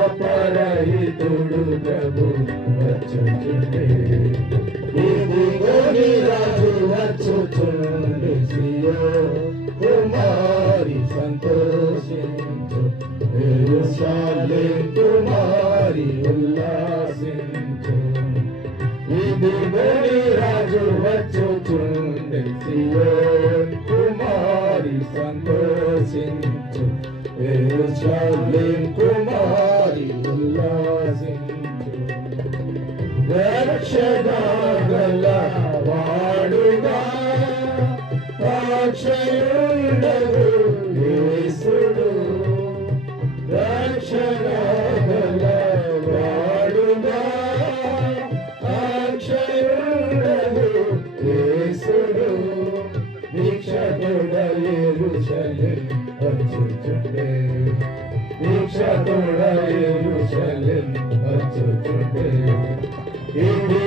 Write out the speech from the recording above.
అపరహితుడు ప్రభు వచ్చుచుండే ఇదిగో రాజు వచ్చుచుండే సియో కుమారి సంతోషించు కుమారి ఉల్లా ఇదిగో నీ రాజు వచ్చుచుండే సియో కుమారి సంతోషించు యెరూషలేం కుమారి ఉల్లాసించు రక్షగల వాడుగా అక్షయుండగు యేసుడు దీక్షకుడ యెరూషలేం వచ్చుచుండే దీక్షకుడ యెరూషలేం వచ్చుచుండే ఇది